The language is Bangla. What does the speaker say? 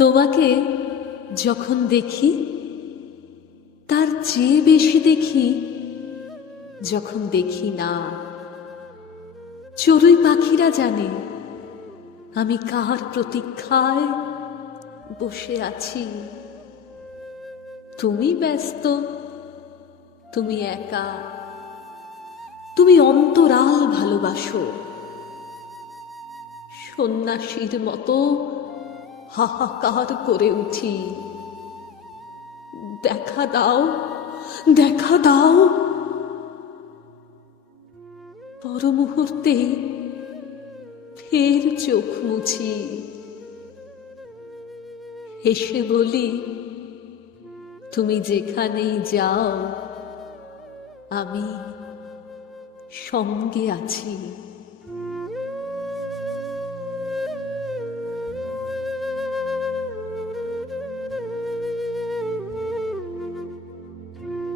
তোমাকে যখন দেখি, তার চেয়ে বেশি দেখি যখন দেখি না। চড়ুই পাখিরা জানে আমি কার প্রতীক্ষায় বসে আছি। তুমি ব্যস্ত, তুমি একা, তুমি অন্তরাল ভালোবাসো। সন্ন্যাসীর মতো হাহাকার করে উঠি। দেখা দাও দেখা দাও। পর মুহূর্তে ফের চোখ মুছি। হেসে বলি, তুমি যেখানেই যাও, আমি সঙ্গে আছি।